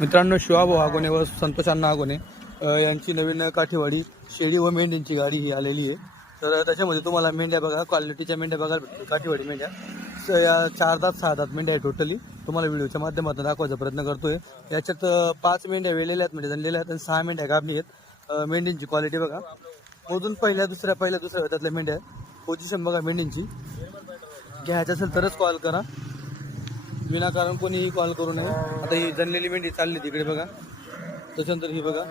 मित्रांनो, शिवाभाऊ आगोने व संतोष अण्णा आगोने यांची नवीन काठीवाडी शेळी व मेंढ्यांची गाडी ही आलेली आहे. तर त्याच्यामध्ये तुम्हाला मेंढ्या बघा, क्वालिटीच्या मेंढ्या बघायला भेटतील. काठीवाडी मेंढ्या या 4 दात 6 दात मेंढ्या आहे टोटली. तुम्हाला व्हिडिओच्या माध्यमातून दाखवायचा प्रयत्न करतोय. याच्यात 5 मेंढ्या वेलेल्या आहेत, म्हणजे जनलेल्या आहेत, आणि 6 मेंढ्या गाभणी आहेत. मेंढ्यांची क्वालिटी बघा, मोजून पहिल्या दुसऱ्या त्यातल्या मेंढ्या. पोझिशन बघा मेंढ्यांची. घ्यायचं असेल तरच कॉल करा, विनाकारण कोणीही कॉल करू नये. आता ही जनलेली मेंढी चालली तिकडे बघा. त्याच्यानंतर ही बघा,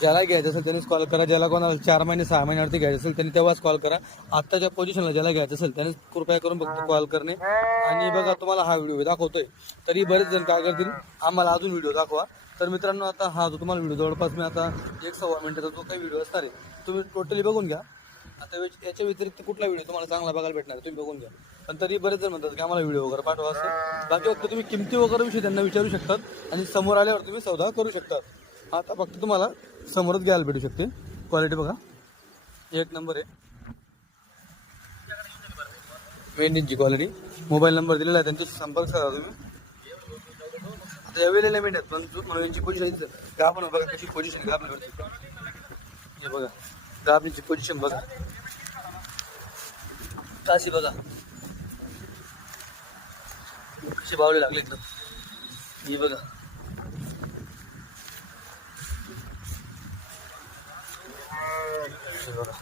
ज्याला घ्यायचं असेल त्यांनीच कॉल करा. ज्याला कोणाला 4 महिने 6 महिन्यावरती घ्यायचं असेल त्यांनी तेव्हाच कॉल करा. आत्ताच्या पोझिशनला ज्याला घ्यायचं असेल त्यानेच कृपया करून फक्त कॉल करणे. आणि बघा, तुम्हाला हा व्हिडिओ दाखवतोय तरी बरेच जण काय करतील, आम्हाला अजून व्हिडिओ दाखवा. तर मित्रांनो, आता हा जो तुम्हाला व्हिडिओ जवळपास मी आता 1-1.25 मिनिटाचा जो काही व्हिडिओ असणार आहे तुम्ही टोटली बघून घ्या. आता याच्या व्यतिरिक्त कुठला व्हिडिओ तुम्हाला चांगला बघायला भेटणार आहे तुम्ही बघून घ्या. पण तरी बरेच जण म्हणतात की आम्हाला व्हिडिओ वगैरे पाठवा असं. बाकी फक्त तुम्ही किमती वगैरे विषयी त्यांना विचारू शकतात आणि समोर आल्यावर तुम्ही सौदा करू शकतात. आता फक्त तुम्हाला समोरच घ्यायला भेटू शकते. क्वालिटी बघा, 1 नंबर आहे मेंढींची क्वालिटी. मोबाईल नंबर दिलेला आहे, त्यांच्याशी संपर्क साधा तुम्ही. आता या वेळेला मेंढ्यात पण म्हणून यांची पोझिशन गाभण बघा, कशी पोझिशन गाभणीवरती. हे बघा, गाभणीची पोझिशन बघा, ताशी बघा कशी बावले लागले तर. ही बघा, बघा